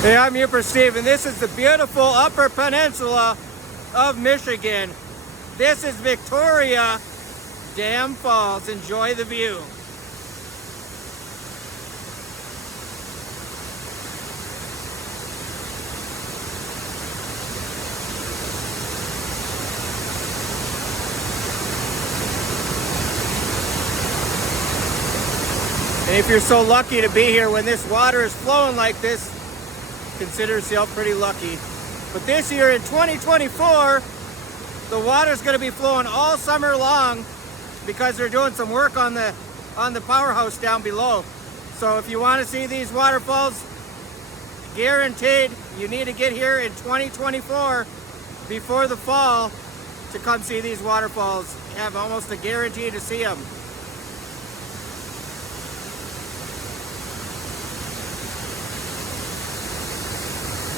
Hey, I'm Upper Steve, and this is the beautiful Upper Peninsula of Michigan. This is Victoria Dam Falls. Enjoy the view. And if you're so lucky to be here when this water is flowing like this, consider yourself pretty lucky. But this year in 2024, the water's going to be flowing all summer long because they're doing some work on the powerhouse down below. So if you want to see these waterfalls, guaranteed you need to get here in 2024 before the fall to come see these waterfalls. You have almost a guarantee to see them.